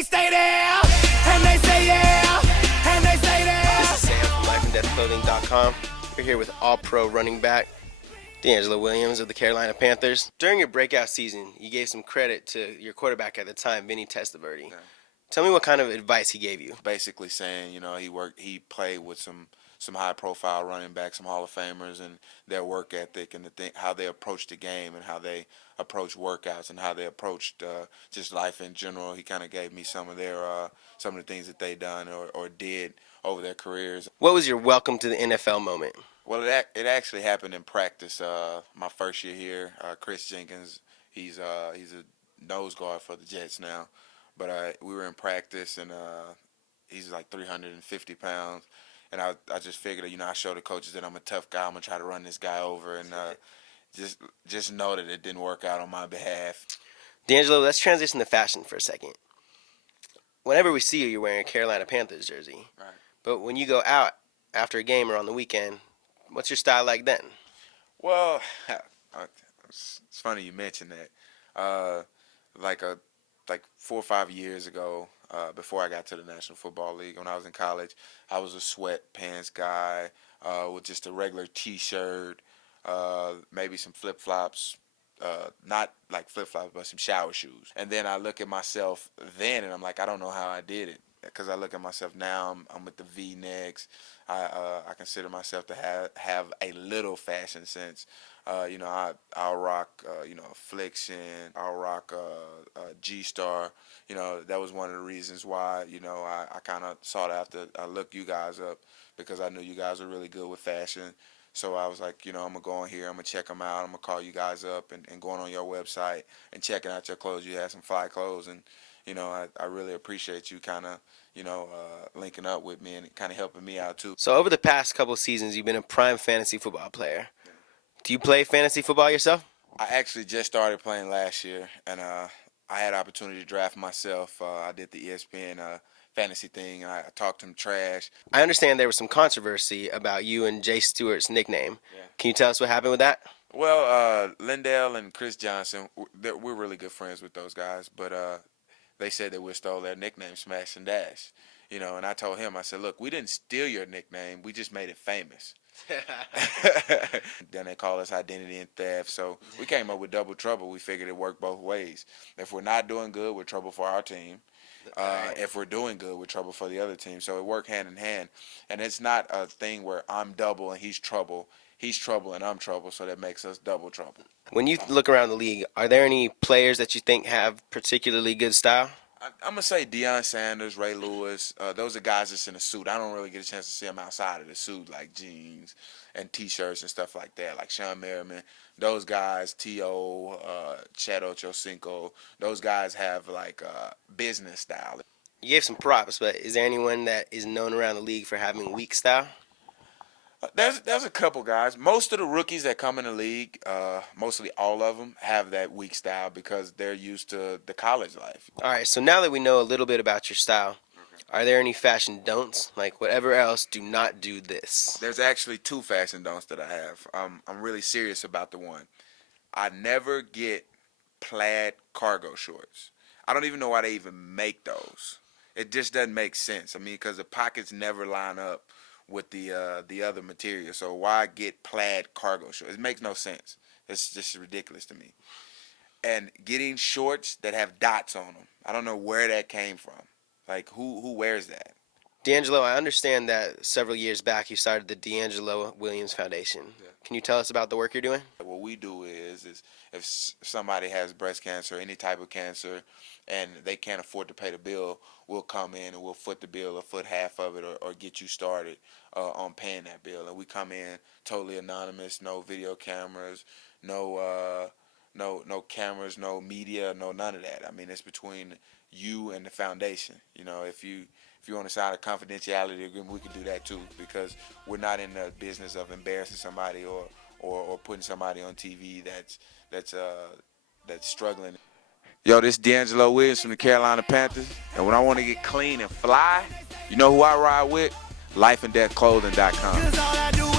they stay there, and they say yeah, and they stay there. This is Sam from lifeanddeathclothing.com. We're here with all-pro running back DeAngelo Williams of the Carolina Panthers. During your breakout season, you gave some credit to your quarterback at the time, Vinny Testaverde. Yeah. Tell me what kind of advice he gave you. Basically saying, he played with some high-profile running backs, some Hall of Famers, and their work ethic and how they approach the game and how they approach workouts and how they approached just life in general. He kind of gave me some of the things that they done or did over their careers. What was your welcome to the NFL moment? Well, it actually happened in practice. My first year here, Chris Jenkins, he's a nose guard for the Jets now, but we were in practice and he's like 350 pounds. And I just figured, I showed the coaches that I'm a tough guy. I'm going to try to run this guy over and just know that it didn't work out on my behalf. DeAngelo, let's transition to fashion for a second. Whenever we see you, you're wearing a Carolina Panthers jersey. Right. But when you go out after a game or on the weekend, what's your style like then? Well, it's funny you mentioned that. Like 4 or 5 years ago, before I got to the National Football League, when I was in college, I was a sweatpants guy with just a regular T-shirt, maybe some flip-flops, not like flip-flops, but some shower shoes. And then I look at myself then, and I'm like, I don't know how I did it. Because I look at myself now, I'm with the V-necks. I consider myself to have a little fashion sense. I'll rock, Affliction. I'll rock G-Star. That was one of the reasons why, I kind of sought after, I looked you guys up because I knew you guys were really good with fashion. So I was like, I'm going to go on here, I'm going to check them out, I'm going to call you guys up and going on your website and checking out your clothes. You had some fly clothes and, I really appreciate you kind of, linking up with me and kind of helping me out too. So over the past couple of seasons, you've been a prime fantasy football player. Do you play fantasy football yourself? I actually just started playing last year, and I had opportunity to draft myself. I did the ESPN fantasy thing, and I talked him trash. I understand there was some controversy about you and Jay Stewart's nickname. Yeah. Can you tell us what happened with that? Well, Lindell and Chris Johnson, we're really good friends with those guys, but they said that we stole their nickname, Smash and Dash. And I told him, I said, look, we didn't steal your nickname, we just made it famous. Then they call us identity and theft. So we came up with double trouble. We figured it worked both ways. If we're not doing good, we're trouble for our team. If we're doing good, we're trouble for the other team. So it worked hand in hand. And it's not a thing where I'm double and he's trouble. He's trouble and I'm trouble, so that makes us double trouble. When you look around the league, are there any players that you think have particularly good style? I'm going to say Deion Sanders, Ray Lewis. Those are guys that's in a suit. I don't really get a chance to see them outside of the suit, like jeans and T-shirts and stuff like that, like Sean Merriman. Those guys, T.O., Chad Ochocinco, those guys have, like, business style. You gave some props, but is there anyone that is known around the league for having weak style? There's a couple guys. Most of the rookies that come in the league, mostly all of them, have that weak style because they're used to the college life. All right, so now that we know a little bit about your style, are there any fashion don'ts? Like whatever else, do not do this. There's actually 2 fashion don'ts that I have. I'm really serious about the one. I never get plaid cargo shorts. I don't even know why they even make those. It just doesn't make sense. I mean, because the pockets never line up with the other material. So why get plaid cargo shorts? It makes no sense. It's just ridiculous to me. And getting shorts that have dots on them. I don't know where that came from. Like, who wears that? DeAngelo, I understand that several years back you started the DeAngelo Williams Foundation. Yeah. Can you tell us about the work you're doing? What we do is if somebody has breast cancer, any type of cancer, and they can't afford to pay the bill, we'll come in and we'll foot the bill or foot half of it or get you started on paying that bill. And we come in totally anonymous, no video cameras, no cameras, no media, no none of that. I mean, it's between you and the foundation. If you want to sign a confidentiality agreement, we can do that too, because we're not in the business of embarrassing somebody or putting somebody on TV that's struggling. Yo, this is DeAngelo Williams from the Carolina Panthers, and when I want to get clean and fly, you know who I ride with? lifeanddeathclothing.com.